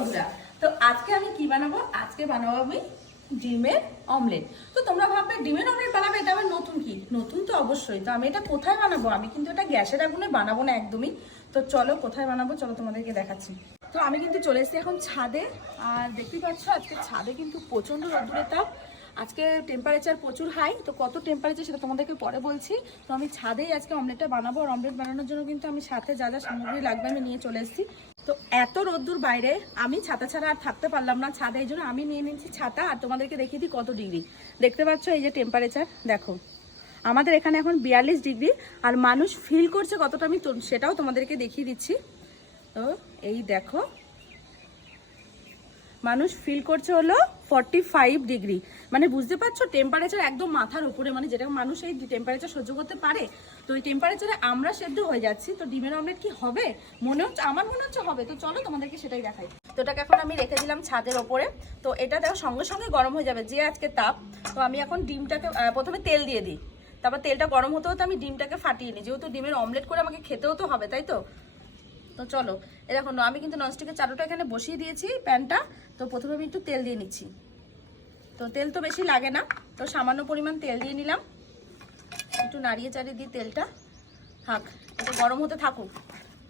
বন্ধুরা, তো আজকে আমি কি বানাবো? আজকে বানাবো আমি ডিমের অমলেট। তো তোমরা ভাববে ডিমের অমলেট বানাবে, এটা আবার নতুন কি? নতুন তো অবশ্যই। তো আমি এটা কোথায় বানাবো? আমি কিন্তু এটা গ্যাসের আগুনে বানাবো না একদমই। তো চলো কোথায় বানাবো, চলো তোমাদেরকে দেখাচ্ছি। তো আমি কিন্তু চলে এসেছি এখন ছাদে। আর দেখতেই পাচ্ছ আজকে ছাদে কিন্তু প্রচণ্ড রোদ্দুরের তাপ। আজকে টেম্পারেচার প্রচুর হাই। তো কত টেম্পারেচার সেটা তোমাদেরকে পরে বলছি। তো আমি ছাদেই আজকে অমলেটটা বানাবো। আর অমলেট বানানোর জন্য কিন্তু আমি সাথে যা যা সামগ্রী লাগবে আমি নিয়ে চলে এসেছি। তো এত রোদ্দুর বাইরে, আমি ছাতা ছাড়া আর থাকতে পারলাম না ছাদে, এই জন্য আমি নিয়ে নিচ্ছি ছাতা। আর তোমাদেরকে দেখিয়ে দিই কত ডিগ্রি। দেখতে পাচ্ছ এই যে টেম্পারেচার, দেখো আমাদের এখানে এখন 42 ডিগ্রি। আর মানুষ ফিল করছে কতটা আমি সেটাও তোমাদেরকে দেখিয়ে দিচ্ছি। তো এই দেখো, মানুষ ফিল করছে হলো 45 ডিগ্রি। মানে বুঝতে পারছো টেম্পারেচার একদম মাথার উপরে, মানে যেটা মানুষ এই টেম্পারেচার সহ্য করতে পারে। তো এই টেম্পারেচারে আমরা সেদ্ধ হয়ে যাচ্ছি। তো ডিমের অমলেট কি হবে? মনে হচ্ছে, আমার মনে হচ্ছে হবে। তো চলো তোমাদেরকে সেটাই দেখাই। তো এটাকে এখন আমি রেখে দিলাম ছাদের ওপরে। তো এটা দেখো সঙ্গে সঙ্গে গরম হয়ে যাবে, যে আজকে তাপ। তো আমি এখন ডিমটাকে প্রথমে তেল দিয়ে দিই, তারপর তেলটা গরম হতে হতে আমি ডিমটাকে ফাটিয়ে নিই, যেহেতু ডিমের অমলেট করে আমাকে খেতেও তো হবে, তাই তো? তো চলো, এ দেখো আমি কিন্তু ননস্টিকের চাটুটা এখানে বসিয়ে দিয়েছি প্যানটা। তো প্রথমে আমি একটু তেল দিয়ে নিচ্ছি। তো তেল তো বেশি লাগে না, তো সামান্য পরিমাণ তেল দিয়ে নিলাম। একটু নাড়িয়ে চাড়িয়ে দিই তেলটা, থাক একটু গরম হতে থাকুক।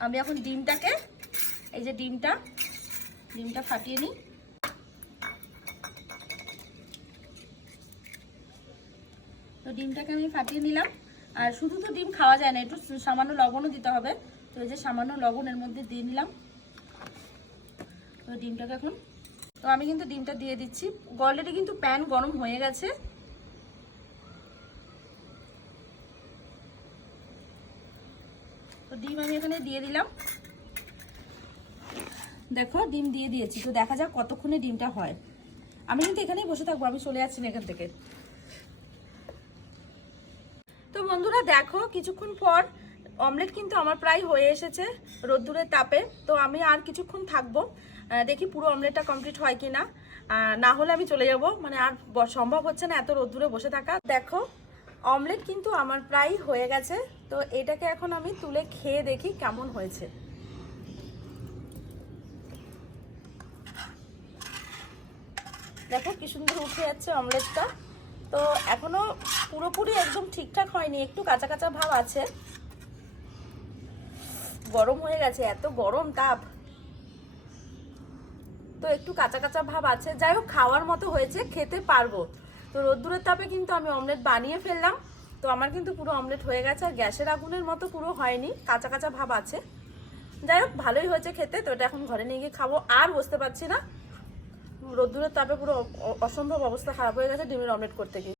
আমি এখন ডিমটাকে, এই যে ডিমটা ফাটিয়ে নিই। তো ডিমটাকে আমি ফাটিয়ে নিলাম। আর শুধু তো ডিম খাওয়া যায় না, একটু সামান্য লবণও দিতে হবে। তো এই যে সামান্য লবণ এর মধ্যে দিয়ে নিলাম। তো ডিমটাকে এখন, তো আমি কিন্তু ডিমটা দিয়ে দিচ্ছি। অলরেডি কিন্তু প্যান গরম হয়ে গেছে। তো ডিম আমি এখানে দিয়ে দিলাম। দেখো ডিম দিয়ে দিয়েছি। তো দেখা যাক কতক্ষণে ডিমটা হয়। আমি কিন্তু এখানেই বসে থাকবো, আমি চলে যাচ্ছি না এখান থেকে। তো বন্ধুরা দেখো, কিছুক্ষণ পর অমলেট কিন্তু আমার প্রায় হয়ে এসেছে রোদ্দুরের তাপে। তো আমি আর কিছুক্ষণ থাকবো, দেখি পুরো অমলেটটা কমপ্লিট হয় কিনা। না হলে আমি চলে যাব, মানে আর সম্ভব হচ্ছে না এত রোদ্দুরে বসে থাকা। দেখো অমলেট কিন্তু আমার প্রায় হয়ে গেছে। তো এটাকে এখন আমি তুলে খেয়ে দেখি কেমন হয়েছে। দেখো কি সুন্দর উঠে যাচ্ছে অমলেটটা। তো এখনো পুরোপুরি একদম ঠিকঠাক হয়নি, একটু কাঁচা কাঁচা ভাব আছে। গরম হয়ে গেছে, এত গরম তাপ, তো একটু কাঁচা কাঁচা ভাব আছে। যাই হোক খাওয়ার মতো হয়েছে, খেতে পারবো। তো রোদ্দুরের তাপে কিন্তু আমি অমলেট বানিয়ে ফেললাম। তো আমার কিন্তু পুরো অমলেট হয়ে গেছে। আর গ্যাসের আগুনের মতো পুরো হয়নি, কাঁচা কাঁচা ভাব আছে। যাই হোক ভালোই হয়েছে খেতে। তো এটা এখন ঘরে নিয়ে গিয়ে খাবো। আর বসতে পারছি না, রোদ্দুরের তাপে পুরো অসম্ভব অবস্থা খারাপ হয়ে গেছে ডিমের অমলেট করতে গিয়ে।